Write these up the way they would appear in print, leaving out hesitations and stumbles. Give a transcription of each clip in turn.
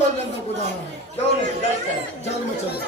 बन जंगल को जाना है। जल में चलो।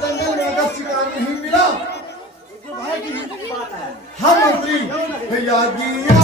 जंगल में अगर शिकार नहीं मिला तो भाई की बात है। हम मंत्री भैया दिया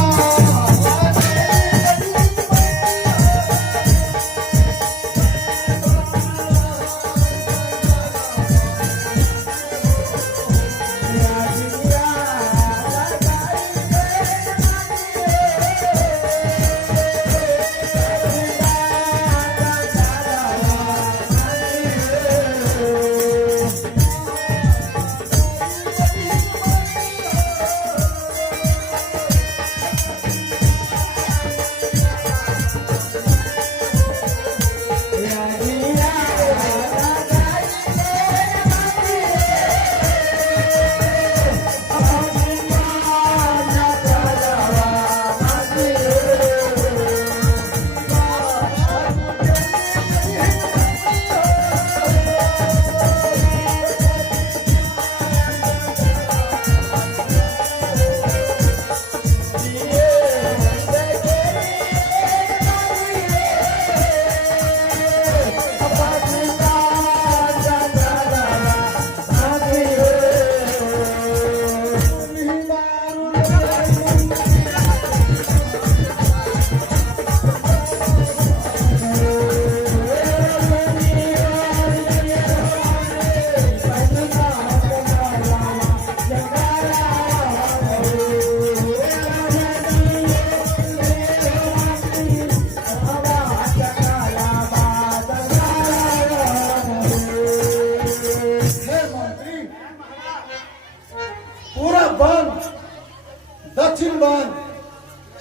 दक्षिण वन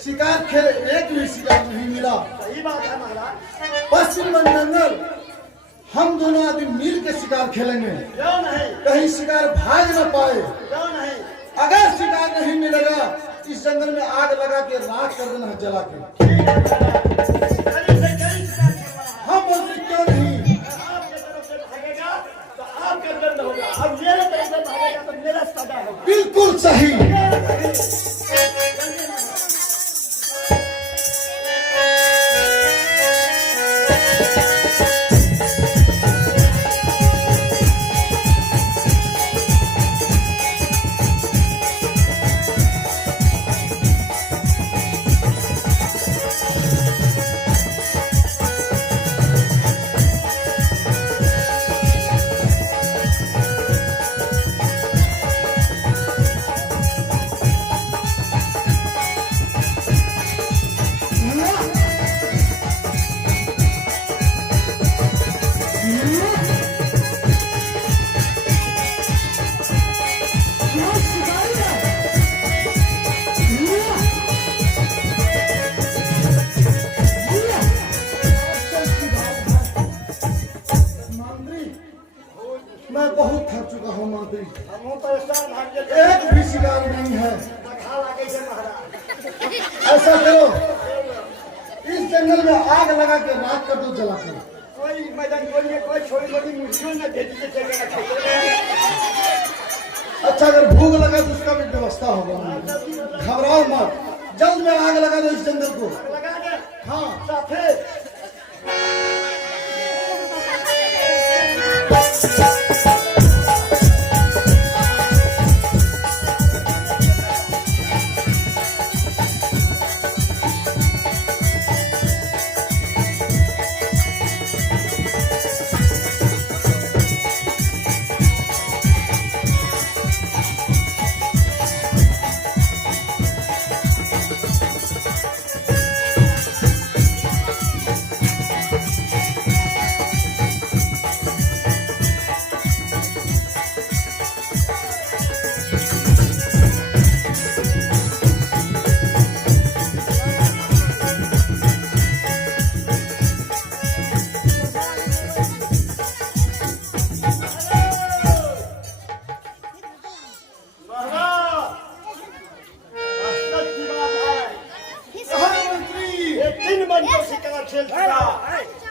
शिकार खेले एक भी शिकार नहीं मिला। सही बात है महाराज। पश्चिम वन जंगल हम दोनों आदमी मिल के शिकार खेलेंगे। क्यों नहीं? कहीं शिकार भाग न पाए। क्यों नहीं? अगर शिकार नहीं मिलेगा इस जंगल में आग लगा के राख कर देना जला के। हम बोलते क्यों नहीं? आपके तरफ से भागेगा तो आपका दंड होगा, अब मेरे तरफ से भागेगा तो मेरा सजा होगा। बिल्कुल सही। मैं बहुत थक चुका हूँ मंत्री। एक भी शिकार नहीं है। ऐसा करो इस जंगल में आग लगा के राख कर दो जला कर। कोई मैदान कोई कोई छोटी मोटी मुश्किल न भेजी के चलेगा खाइए। अच्छा अगर भूख लगा तो उसका भी व्यवस्था होगा। घबराओ मत, जल्द में आग लगा दो इस जंगल को। लगा दे। हाँ साथे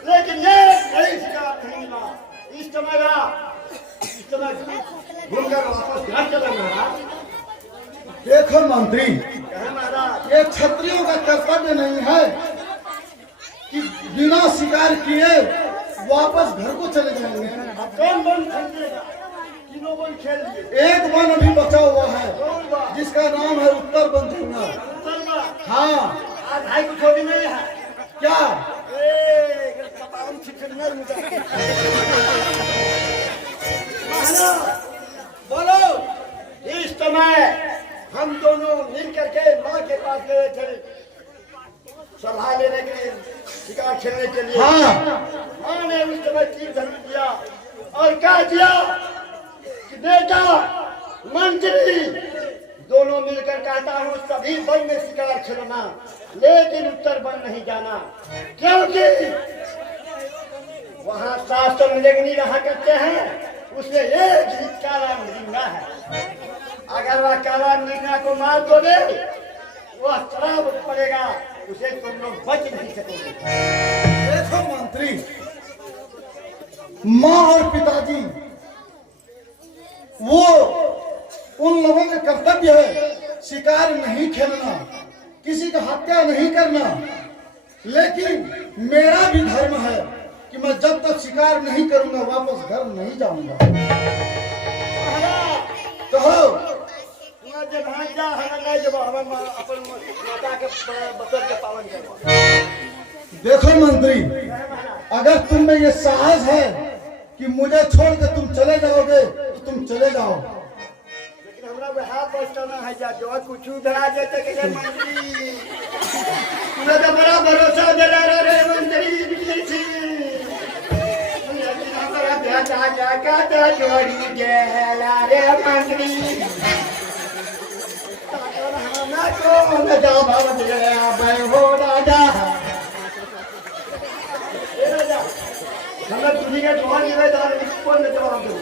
लेकिन ये नहीं शिकार नहीं मिला। इस समय घूमकर वापस घर चला महाराज। देखो मंत्री, महाराज ये क्षत्रियों का कर्तव्य नहीं है कि बिना शिकार किए वापस घर को चले जाएंगे। कौन बन खेलेगा? तीनों बन खेल लिए। एक वन अभी बचा हुआ है कौन बा? जिसका नाम है उत्तर बन जंगल। उत्तर बा। हाँ आज भाई को छोड़ी नहीं है। क्या कपाल छिटने मुझे। महाराज बोलो। इस समय हम दोनों मिल करके माँ के पास गए थे सलाह लेने के लिए, शिकार खेलने के लिए। हाँ माँ ने उस समय तीर धनुष दिया और कह दिया कि बेटा मंत्री दोनों मिलकर कहता हूँ सभी वन में शिकार खेलना, लेकिन उत्तर वन नहीं जाना, क्योंकि वहाँ सास तो मृगनी रहा करते हैं। उसमें एक ही काला मृंगा है। अगर वह काला मृंगा को मार दोगे वह शराब पड़ेगा, उसे तुम लोग बच नहीं सकोगे। देखो मंत्री, माँ और पिताजी वो उन लोगों का कर्तव्य है शिकार नहीं खेलना, किसी का हत्या नहीं करना, लेकिन मेरा भी धर्म है कि मैं जब तक शिकार नहीं करूंगा वापस घर नहीं जाऊंगा। कहो देखो मंत्री, अगर तुम में ये साहस है कि मुझे छोड़ के तुम चले जाओगे तो तुम चले जाओ। लेकिन हमरा हाथ बचाना है जो कुछ धरा देते के मंत्री। तुम्हें तो बड़ा भरोसा दिला रे मंत्री बिजली। लेकिन हमारा बेटा जाका तो छोड़ी गेला रे मंत्री। ना को न जाओ भाव दे भाई हो राजा। ए राजा हमें दुनिया के तुम्हारी निवेदन कौन जवाब दे?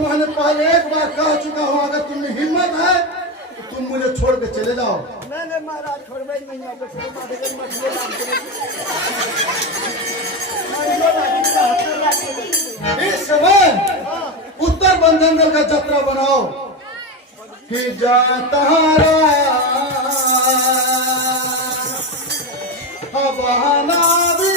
मैंने पहले एक बार कह चुका हूँ, अगर तुम में हिम्मत है तो तुम मुझे छोड़ के चले जाओ। मैंने महाराज छोड़वे नहीं है तो इस समय उत्तर बन जंगल का जत्रा बनाओ कि जाता बहाना भी